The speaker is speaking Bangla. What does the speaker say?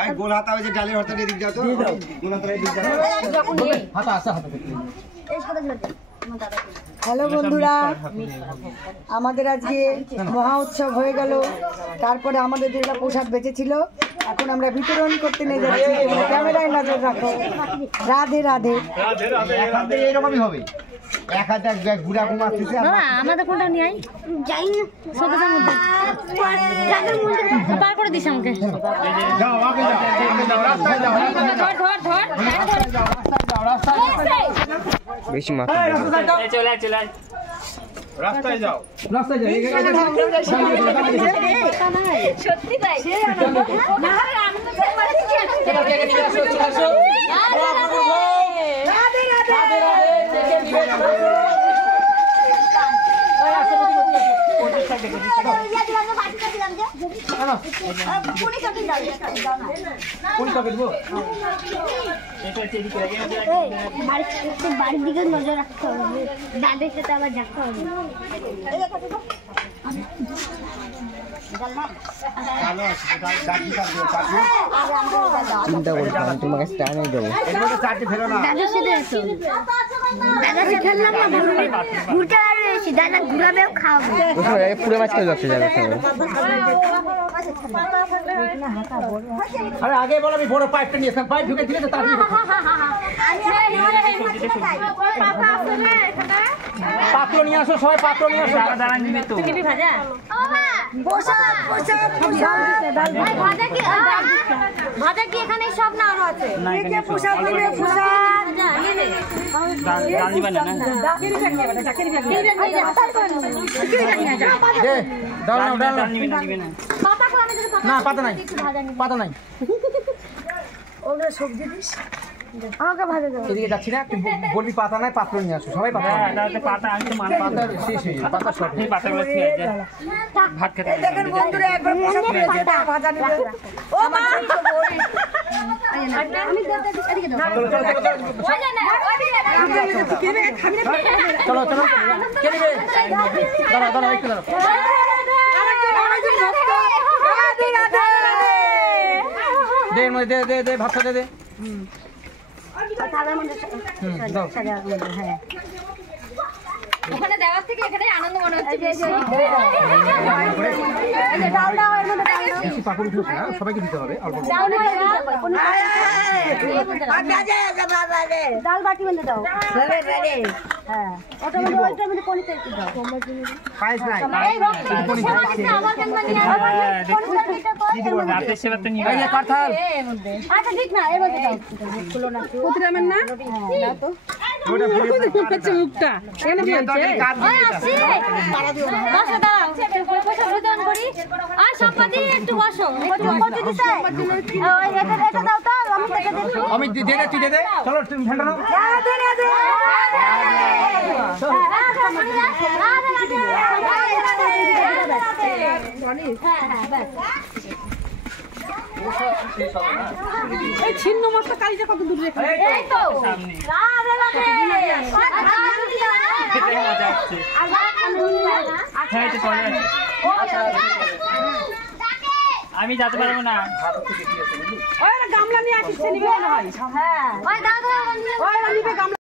আরে গোল হাতা হয়েছে ডালের হাতা দিয়ে দিক যাও তো গোল হাতা দিয়ে দিক যাও হাতা আসা হাতা এই সাদা ঝোল হ্যালো বন্ধুরা, আমাদের আজকে মহা উৎসব হয়ে গেল। তারপরে আমাদের যেটা প্রসাদ বেঁচেছিল এখন আমরা বিতরণ করতে নিয়ে যাচ্ছি। ক্যামেরায় নজর রাখো। রাধে রাধে। এখান থেকে এরকমই হবে। এক হাতে গুড়া ঘুমাচ্ছে আমাদের কোনটা নিয়ে আই যাই না সবুজের মধ্যে পার করে দিস আমাকে। যাও আগে যাও রাস্তায় যাও ধর বেশি মাথা চলে রাস্তায় যাও সত্যি ভাই না আনন্দ বাড়ির দিকে নজর রাখতে হবে, দাদের সাথে আবার দেখতে হবে। চিন্তা করছো আমি তোমাকে স্টাইনে দেবো দাদার সাথে এসো, দাদার সাথে খেললাম না, ঘুরতে বেশি দাদা ঘুরাবে খাওয়াবো। পুরো মাছ খেয়ে যাচ্ছে যাবে আরে আগে বল আমি বড় পাইপটা নিয়ে এসে পাইপ ঢুকে দিলে তো তাড়াতাড়ি পাত্র নিয়ে আসো, সবাই পাত্র নিয়ে আসো। দাঁড়ান দিবে তো ভাজা ভাজা কি এখানে সব না আরো আছে? না পাতা নাই, পাতা নাই। সবজি দিস আমাকে ভাজা দেবো। এদিকে যাচ্ছি না, তুই বলবি পাতা নাই, পাত্র নিয়ে আসো, সবাই পাতা পাতা আনতে মানে পাতা শেষ হয়ে যাবে, পাতা শর্ট পাতাগুলো ভাত খেতে দেখেন বন্ধুরা একবার পোশাক পেয়েছে ভাজা নেবে। ও মা চলো চলো কে নেবে? দাঁড়া দাঁড়া একটু দাঁড়া। দে এর মধ্যে দে দে ভাতটা দে দে। ওখানে দেওয়ার থেকে এখানে আনন্দ মনে হচ্ছে বেশি। বেশি পাপড় উঠে না, সবাইকে দিতে হবে অল্প। ডাল বাটি মধ্যে দাও। হ্যাঁ ওটার মধ্যে পনির তরকারি দাও। পায়েস নাই আমার কেন রাতের সেবা তো নিয়ে এই যে কাঁঠাল আচ্ছা ঠিক না এর মধ্যে দাও। খুলো না কুতরামের না দাও তো ওটা হচ্ছে মুখটা এখানে বলছে আসি বসো দাও পয়সা বিতরণ করি আর সম্পত্তি একটু বসো সম্পত্তি দিতে ওই এটা দাও তো আমি কেটে দিচ্ছি। আমি দে দে তুই দে দে। চলো তুমি ঠান্ডা নাও। রাধে রাধে এই ছিন্ন মশলা কালিটা কত দূর রেখে এই তো রাধে রাধে আমি যেতে পারবো না। ওই গামলা নিয়ে আসিস নিবে না হয়। হ্যাঁ ওই দাদা ওই নিবে গামলা।